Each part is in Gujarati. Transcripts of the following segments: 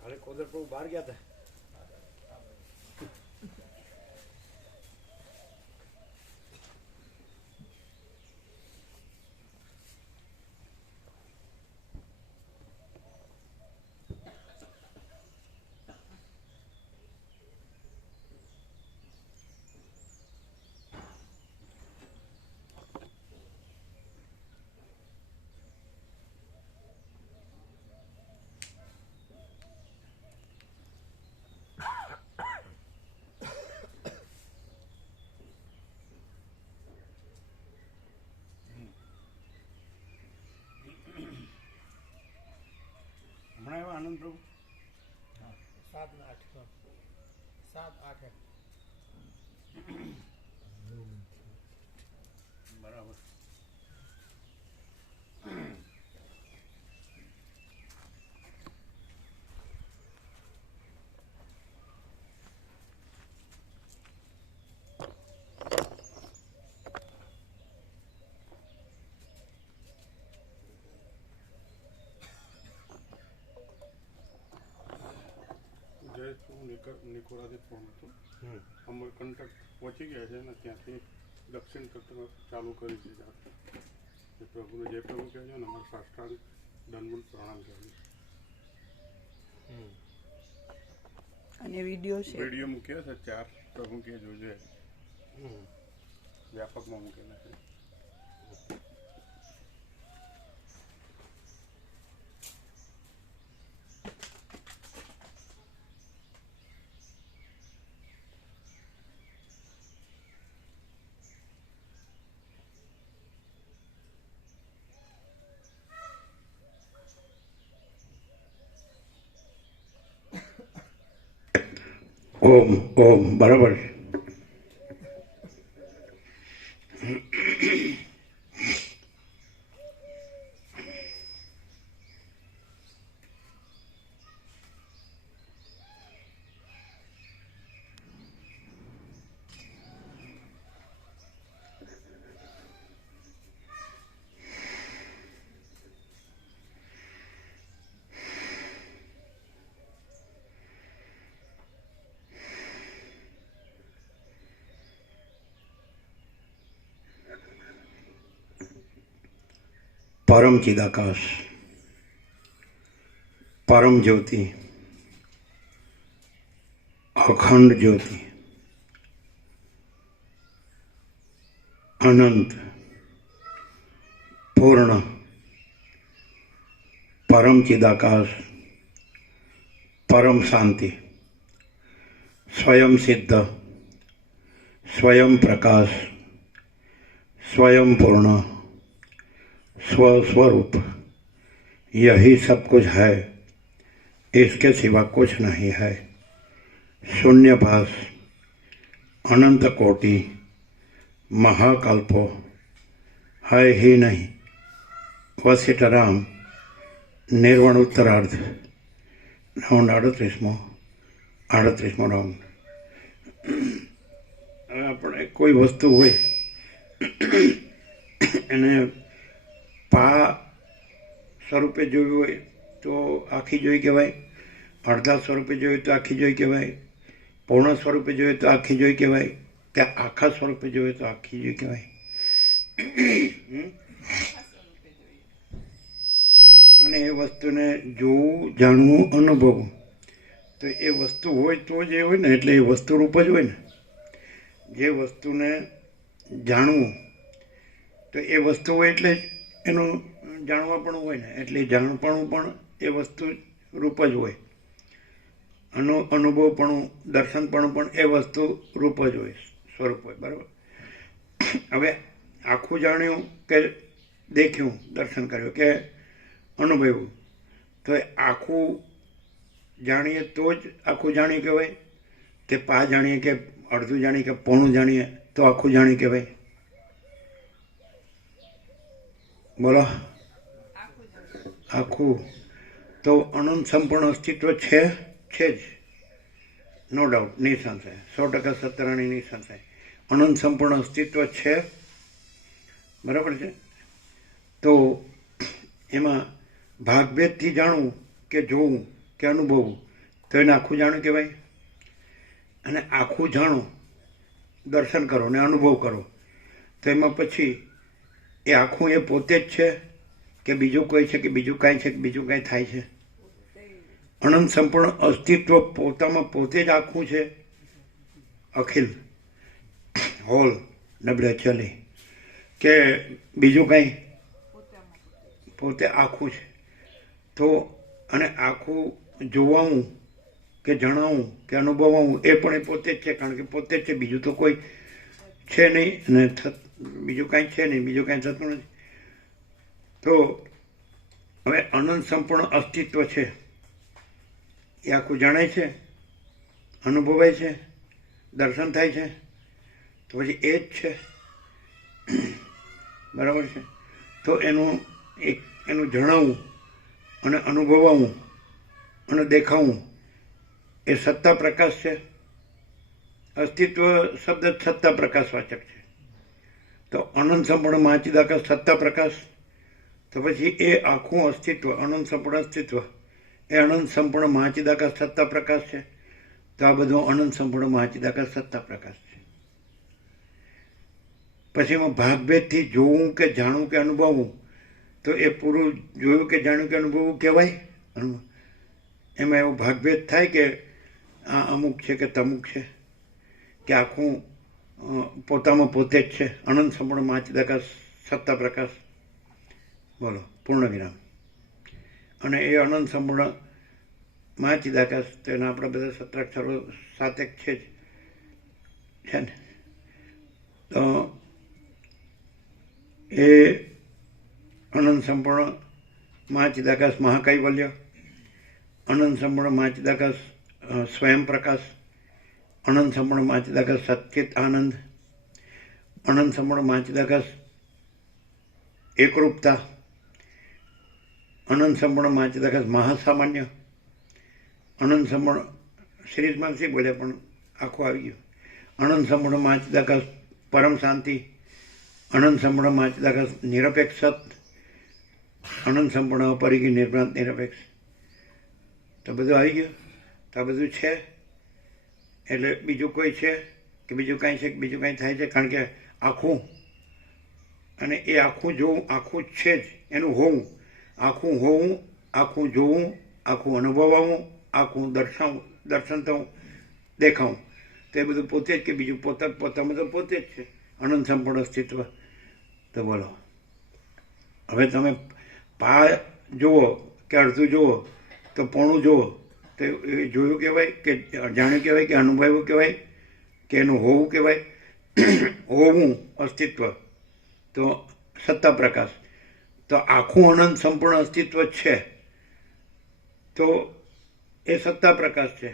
હાલે કોદર પ્રભુ બહાર ગયા હતા? આનંદ પ્રભુ સાત ને આઠ. સાત આઠ બરાબર જય હું નિકો- નિકોરાથી હતું? હતો કંટક પહોંચી ગયા છે અને ત્યાંથી દક્ષિણ કંટક ચાલુ કરી છે જાત્રા જે પ્રભુને જે પ્રભુ કહેજો ને અમારા સાષ્ટાંગ દંડમૂળ પ્રણામ કહેજો અને વીડિયો છે? વીડિયો મૂક્યો છે ચાર પ્રભુ કે જોજે. હમ. વ્યાપકમાં મૂકેલા છે. Om, Om, Barabar. परम चिदाकाश, परम ज्योति, अखंड ज्योति, अनंत, पूर्ण, परम चिदाकाश, परम शांति, स्वयं सिद्ध, स्वयं प्रकाश, स्वयं पूर्ण स्व स्वरूप यही सब कुछ है इसके सिवा कुछ नहीं है शून्यभास अनंत कोटि महाकल्पो है ही नहीं वसिष्ठ राम निर्वण उत्तरार्ध રાઉન્ડ આડત્રીસમો આડત્રીસમો રાઉન્ડ આપણે કોઈ વસ્તુ હોય એને પા સ્વરૂપે જોયું હોય તો આખી જોઈ કહેવાય. અડધા સ્વરૂપે જોયું તો આખી જોઈ કહેવાય. પૂર્ણ સ્વરૂપે જોઈએ તો આખી જોઈ કહેવાય. કે આખા સ્વરૂપે જોઈએ તો આખી જોઈ કહેવાય? અને એ વસ્તુને જોવું, જાણવું, અનુભવવું. તો એ વસ્તુ હોય તો જ એ હોય ને, એટલે એ વસ્તુ રૂપ જ હોય ને. જે વસ્તુને જાણવું, તો એ વસ્તુ હોય એટલે એનું જાણવા પણ હોય ને, એટલે જાણપણું પણ એ વસ્તુ રૂપ જ હોય. અનુ અનુભવપણું દર્શનપણું પણ એ વસ્તુ રૂપ જ હોય, સ્વરૂપ હોય, બરાબર? હવે આખું જાણ્યું કે દેખ્યું, દર્શન કર્યું કે અનુભવ્યું, તો એ આખું જાણીએ તો જ આખું જાણીએ કહેવાય? કે પા જાણીએ કે અડધું જાણીએ કે પોણું જાણીએ તો આખું જાણી કહેવાય? બોલો. આખું. તો અનંત સંપૂર્ણ અસ્તિત્વ છે છે જ. No doubt નિસંશય. સો ટકા સત્યનારાયણ નિસંશય. અનંત સંપૂર્ણ અસ્તિત્વ છે. બરાબર છે? તો એમાં ભાગભેદથી જાણવું કે જોવું કે અનુભવવું, તો એને આખું જાણું કહેવાય. અને આખું જાણો, દર્શન કરો ને અનુભવ કરો. તો એમાં પછી એ આખું એ પોતે જ છે કે બીજું કોઈ છે કે બીજું કાંઈ છે કે બીજું કાંઈ થાય છે? અનંત સંપૂર્ણ અસ્તિત્વ પોતામાં પોતે જ આખું છે. અખિલ, હોલ, નબળે ચલી, કે બીજું કાંઈ? પોતે આખું છે. તો અને આખું જોવાવું કે જણાવું કે અનુભવાવું એ પણ એ પોતે જ છે, કારણ કે પોતે જ છે, બીજું તો કોઈ છે નહીં. અને થત- બીજું કાંઈ છે નહીં, બીજું કાંઈ થતું નથી. તો હવે અનંત સંપૂર્ણ અસ્તિત્વ છે. એ આખું જણાય છે, અનુભવાય છે, દર્શન થાય છે. તો પછી એ જ છે. બરાબર છે? તો એનું એક, એનું જણાવવું અને અનુભવાવું અને દેખાવું એ સત્તા પ્રકાશ છે. અસ્તિત્વ શબ્દ સત્તા પ્રકાશવાચક છે. તો અનંત સંપૂર્ણ મહાચિદાકાશ સત્તા પ્રકાશ. તો પછી એ આખું અસ્તિત્વ, અનંત સંપૂર્ણ અસ્તિત્વ. એ અનંત સંપૂર્ણ મહાચિદાકાશ સત્તા પ્રકાશ છે. તો આ બધું અનંત સંપૂર્ણ મહાચિદાકાશ સત્તા પ્રકાશ છે. પછી એમાં ભાગભેદથી જોવું કે જાણવું કે અનુભવવું, તો એ પૂરું જોયું કે જાણ્યું કે અનુભવવું કહેવાય. એમાં એવો ભાગભેદ થાય કે આ અમુક છે કે તમુક છે. કે આખું પોતામાં પોતે જ છે. અનંત સંપૂર્ણ મહાચિદાકાશ સત્તા પ્રકાશ. બોલો, પૂર્ણ વિરામ. અને એ અનંત સંપૂર્ણ મહાચિદાકાશ તો એના આપણા બધા સત્રાક્ષરો સાતેક છે જ. છે ને? તો એ અનંત સંપૂર્ણ મહાચિદાકાશ મહાકૈવલ્ય અનંત સંપૂર્ણ મહાચિદાકાશ સ્વયં પ્રકાશ. અનંત સંપૂર્ણ મહાચિદાકાશ સચિત આનંદ અનંત સંપૂર્ણ મહાચિદાકાશ એકરૂપતા અનંત સંપૂર્ણ મહાચિદાકાશ મહાસામાન્ય અનંત સંપૂર્ણ સિરીઝમાં નથી બોલ્યા પણ આખું આવી ગયું અનંત સંપૂર્ણ મહાચિદાકાશ પરમ શાંતિ અનંત સંપૂર્ણ મહાચિદાકાશ નિરપેક્ષ સત અનંત સંપૂર્ણ અપરિગી નિર્ભ્રાંત નિરપેક્ષ તો બધું આવી ગયું તો આ બધું છે એટલે બીજું કોઈ છે કે બીજું કાંઈ છે કે બીજું કાંઈ થાય છે? કારણ કે આખું, અને એ આખું જોવું, આખું છે જ, એનું હોવું. આખું હોવું, આખું જોવું, આખું અનુભવાવું, આખું દર્શાવું દર્શન થવું, દેખાવું. તો બધું પોતે જ કે બીજું પોતા, પોતામાં તો પોતે જ છે. અનંત સંપૂર્ણ અસ્તિત્વ તો બોલો. હવે તમે પા જુઓ કે અડધું જુઓ તો પોણું જુઓ. તો એ જોયું કહેવાય કે, જાણ્યું કહેવાય કે, અનુભવ્યું કહેવાય કે એનું હોવું કહેવાય. હોવું અસ્તિત્વ. તો સત્તા પ્રકાશ. તો આખું અનંત સંપૂર્ણ અસ્તિત્વ છે. તો એ સત્તા પ્રકાશ છે.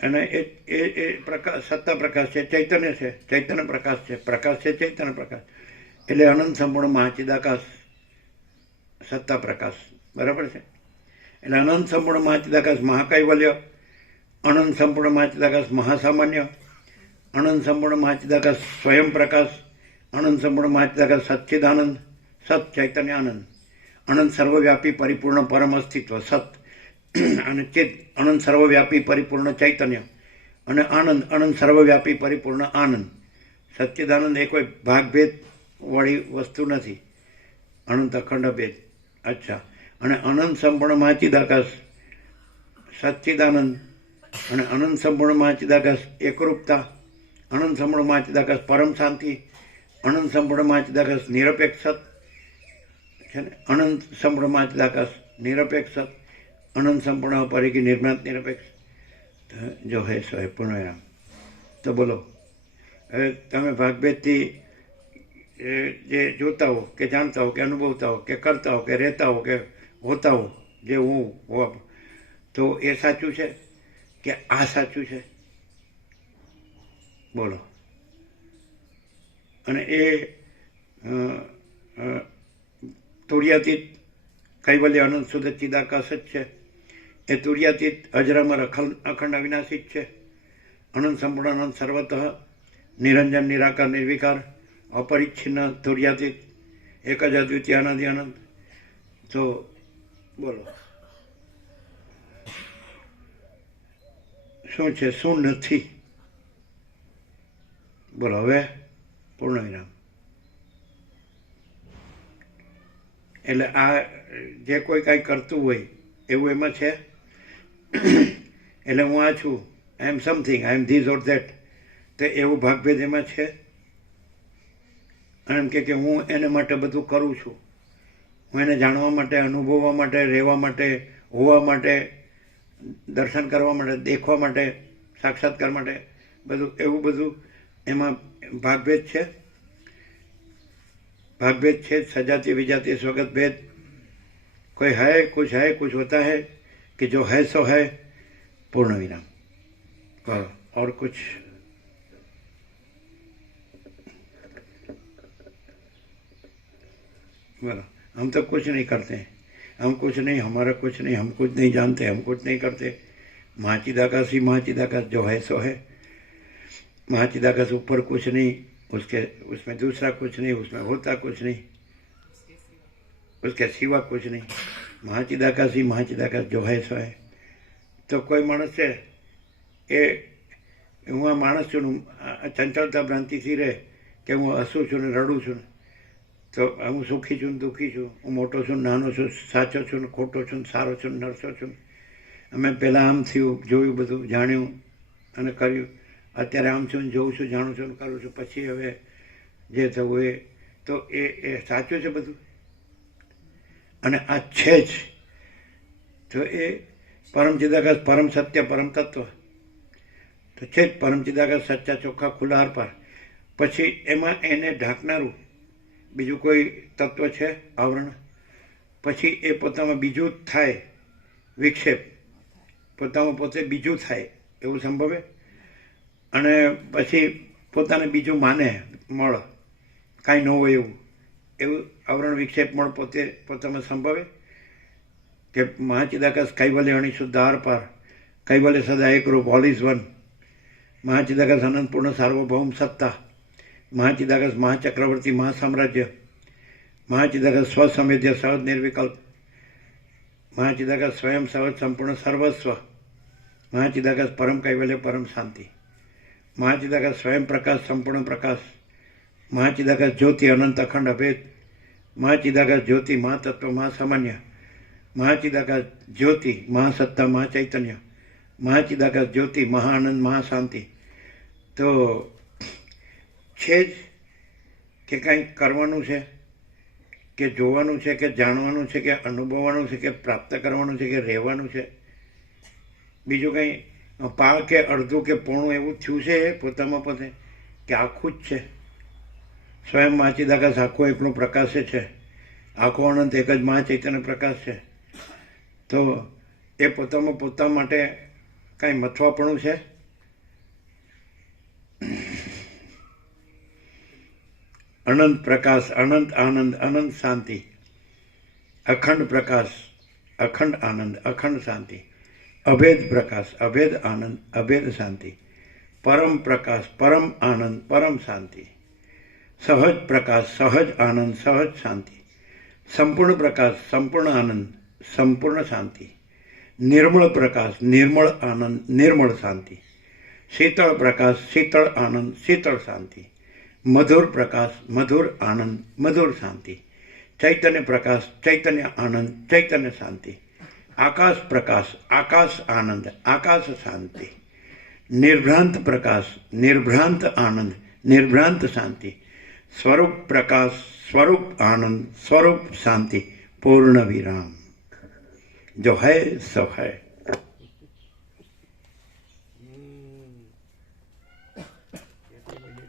અને એ એ એ પ્રકાશ સત્તા પ્રકાશ છે, ચૈતન્ય છે, ચૈતન્ય પ્રકાશ છે પ્રકાશ છે, ચૈતન્ય પ્રકાશ. એટલે અનંત સંપૂર્ણ મહાચિદાકાશ, સત્તા પ્રકાશ. બરાબર છે? એટલે અનંત સંપૂર્ણ મહાચિદાકાશ મહાકૈવલ્ય અનંત સંપૂર્ણ મહાચિદાકાશ મહાસામાન્ય, અનંત સંપૂર્ણ મહાચિદાકાશ સ્વયં પ્રકાશ અનંત સંપૂર્ણ મહાચિદાકાશ સચ્ચિદાનંદ, સત ચૈતન્ય આનંદ અનંત સર્વવ્યાપી પરિપૂર્ણ પરમ અસ્તિત્વ, સત, અને ચિત્ત, અનંત સર્વવ્યાપી પરિપૂર્ણ ચૈતન્ય, અને આનંદ, અનંત સર્વવ્યાપી પરિપૂર્ણ આનંદ. સચ્ચિદાનંદ એ કોઈ ભાગભેદ વાળી વસ્તુ નથી. અનંત અખંડ ભેદ. અચ્છા. અને અનંત સંપૂર્ણ માચિદાકાશ સચ્ચિદાનંદ અને અનંત સંપૂર્ણ માચિદાકાશ એકરૂપતા, અનંત સંપૂર્ણ માચિદાકાશ પરમ શાંતિ, અનંત સંપૂર્ણ માચિદાકાશ નિરપેક્ષ છે ને? અનંત સંપૂર્ણ માચિદાકાશ નિરપેક્ષ અનંત સંપૂર્ણ પરિકી નિર્માત નિરપેક્ષ. જો હે સો હે તો બોલો. હવે તમે ભાગભેદથી જે જોતા હો કે જાણતા હો કે અનુભવતા હો કે કરતા હો કે રહેતા હો કે હોતા હું, જે હું તો એ સાચું છે કે આ સાચું છે? બોલો. અને એ તુર્યાતીત કૈવલ્ય અનંત શુદ્ધ ચિદાકાશ જ છે. એ તુર્યાતીત અજરામર અખંડ અખંડ અવિનાશી જ છે. અનંત સંપૂર્ણ અનંત સર્વતઃ, નિરંજન, નિરાકાર, નિર્વિકાર, અપરિચ્છિન્ન, તુર્યાતીત, એક જ અદ્વિતીય, અનાદિ અનંત. તો બોલો. શું છે, શું નથી? બોલો હવે પૂર્ણ વિરામ એટલે આ જે કોઈ કાંઈ કરતું હોય, એવું એમાં છે? એટલે હું આ છું I am something I am this or that તો એવું ભાગભેદ એમાં છે? એમ કે હું એને માટે બધું કરું છું. હું એને જાણવા માટે અનુભવવા માટે રહેવા માટે હોવા માટે દર્શન કરવા માટે દેખવા માટે સાક્ષાત્કાર માટે બધું એવું બધું એમાં ભાગભેદ છે भागभेद छेद सजाती विजाती स्वगत भेद कोई है कुछ है कुछ होता है कि जो है सो है पूर्ण विराम करो और कुछ बोलो हम तो कुछ नहीं करते हैं हम कुछ नहीं हमारा कुछ नहीं हम कुछ नहीं जानते हम कुछ नहीं करते महाचिदाकाश ही महाचिदाकाश जो है सो है महाचिदाकाश ऊपर कुछ नहीं उसके उसमें दूसरा कुछ नहीं उसमें होता कुछ नहीं उसके सिवा कुछ नहीं महाचिदाकाश ही महाचिदाकाश जो है सो है તો કોઈ માણસ છે એ હું આ માણસ છું ને આ ચંચળતા ભ્રાંતિથી રહે કે હું હસું છું ને રડું છું ને તો હું સુખી છું દુઃખી છું. હું મોટો છું નાનો છું, સાચો છું ખોટો છું સારો છું નરસો છું અમે પહેલાં આમ થયું, જોયું બધું, જાણ્યું અને કર્યું. અત્યારે આમ છું જોઉં છું, જાણું છું કરું છું. પછી હવે જે થવું એ, તો એ એ સાચું છે બધું? અને આ છે જ. તો એ પરમ ચિદાકાશ, પરમ સત્ય, પરમ તત્વ. તો છે જ પરમ ચિદાકાશ, સચ્ચા ચોખ્ખા ખુલ્લા પર પછી એમાં એને ઢાંકનારું બીજું કોઈ તત્વ છે? આવરણ? પછી એ પોતામાં બીજું થાય, વિક્ષેપ. પોતામાં પોતે બીજું થાય, એવું સંભવે? અને પછી પોતાને બીજું માને, મળ. કાંઈ ન હોય એવું. એવું આવરણ વિક્ષેપ, મળ પોતે પોતામાં સંભવે? કે મહાચિદાકાશ કૈવલ્ય અણી શુદ્ધ આર પાર. કૈવલ્ય સદા એકરૂપ ઓલ ઇઝ વન મહાચિદાકાશ અનંતપૂર્ણ સાર્વભૌમ સત્તા. મહાચિદાકાશ મહાચક્રવર્તી, મહાસામ્રાજ્ય, મહાચિદાગસ સ્વસમિધ્ય સહજ નિર્વિકલ્પ, મહાચિદાગસ સ્વયં સહજ સંપૂર્ણ સર્વસ્વ, મહાચિદાગસ પરમ કૈવલ્ય, પરમ શાંતિ, મહાચિદાગસ સ્વયં પ્રકાશ, સંપૂર્ણ પ્રકાશ, મહાચિદાગસ જ્યોતિ, અનંત અખંડ અભેદ, મહાચિદાગસ જ્યોતિ, મહાતત્વ, મહાસામાન્ય, મહાચિદાગસ જ્યોતિ, મહાસત્તા, મહાચૈતન્ય, મહાચિદાગસ જ્યોતિ, મહાઆનંદ, મહાશાંતિ. તો છે જ કે કંઈક કરવાનું છે, કે જોવાનું છે, કે જાણવાનું છે, કે અનુભવવાનું છે, કે પ્રાપ્ત કરવાનું છે, કે રહેવાનું છે. બીજું કંઈ પા કે અડધું કે પોણું એવું થયું છે પોતામાં પોતે, કે આખું જ છે. સ્વયં માચિદાકાશ આખો એકનો પ્રકાશ છે. આખો અનંત એક જ મહાચૈતન્ય પ્રકાશ છે. તો એ પોતામાં પોતા માટે કાંઈ મથવાપણું છે? અનંત પ્રકાશ, અનંત આનંદ, અનંત શાંતિ. અખંડ પ્રકાશ, અખંડ આનંદ, અખંડ શાંતિ. અભેદ પ્રકાશ, અભેદ આનંદ, અભેદ શાંતિ. પરમ પ્રકાશ, પરમ આનંદ, પરમ શાંતિ. સહજ પ્રકાશ, સહજ આનંદ, સહજ શાંતિ. સંપૂર્ણ પ્રકાશ, સંપૂર્ણ આનંદ, સંપૂર્ણ શાંતિ. નિર્મળ પ્રકાશ, નિર્મળ આનંદ, નિર્મળ શાંતિ. શીતળ પ્રકાશ, શીતળ આનંદ, શીતળ શાંતિ. મધુર પ્રકાશ, મધુર આનંદ, મધુર શાંતિ. ચૈતન્ય પ્રકાશ, ચૈતન્ય આનંદ, ચૈતન્ય શાંતિ. આકાશ પ્રકાશ, આકાશ આનંદ, આકાશ શાંતિ. નિર્ભ્રાંત પ્રકાશ, નિર્ભ્રાંત આનંદ, નિર્ભ્રાંત શાંતિ. સ્વરૂપ પ્રકાશ, સ્વરૂપ આનંદ, સ્વરૂપ શાંતિ, પૂર્ણ વિરામ. જો હૈ, સો હૈ.